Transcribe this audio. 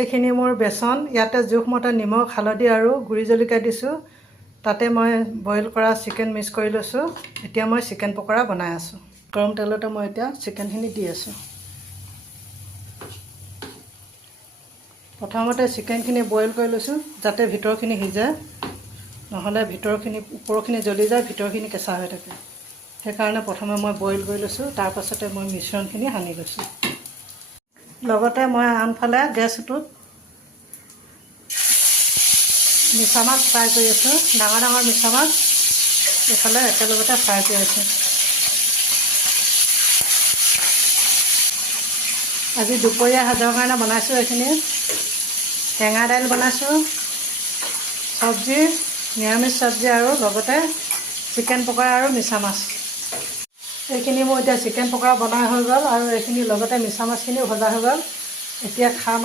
এইখিনি মোৰ বেচন, ইয়াতে জোখমতে নিমখ, হালধি আৰু গুড়ি জলকীয়া দিছোঁ। তাতে মই বইল কৰা চিকেন মিক্স কৰি লৈছোঁ। এতিয়া মই চিকেন পকৰা বনাই আছোঁ। গৰম তেলতে মই এতিয়া চিকেনখিনি দি আছোঁ। প্ৰথমতে চিকেনখিনি বইল কৰি লৈছোঁ যাতে ভিতৰখিনি সিজে, নহ'লে ওপৰখিনি জ্বলি যায়, ভিতৰখিনি কেঁচা হৈ থাকে। সেইকাৰণে প্ৰথমে মই বইল কৰি লৈছোঁ, তাৰপাছতে মই মিশ্ৰণখিনি সানি লৈছোঁ। লগতে মই আনফালে গেছটোত মিছা মাছ ফ্ৰাই কৰি আছোঁ। ডাঙৰ ডাঙৰ মিছা মাছ এইফালে একেলগতে ফ্ৰাই কৰি আছোঁ। আজি দুপৰীয়া সাজৰ কাৰণে বনাইছোঁ এইখিনি। টেঙা দাইল বনাইছোঁ, চব্জি, নিৰামিষ চব্জি আৰু লগতে চিকেন পকৰা আৰু মিছা মাছ। এইখিনি মোৰ এতিয়া চিকেন পকৰা বনাই হৈ গ'ল আৰু এইখিনি লগতে মিছা মাছখিনিও ভজা হৈ গ'ল। এতিয়া খাম।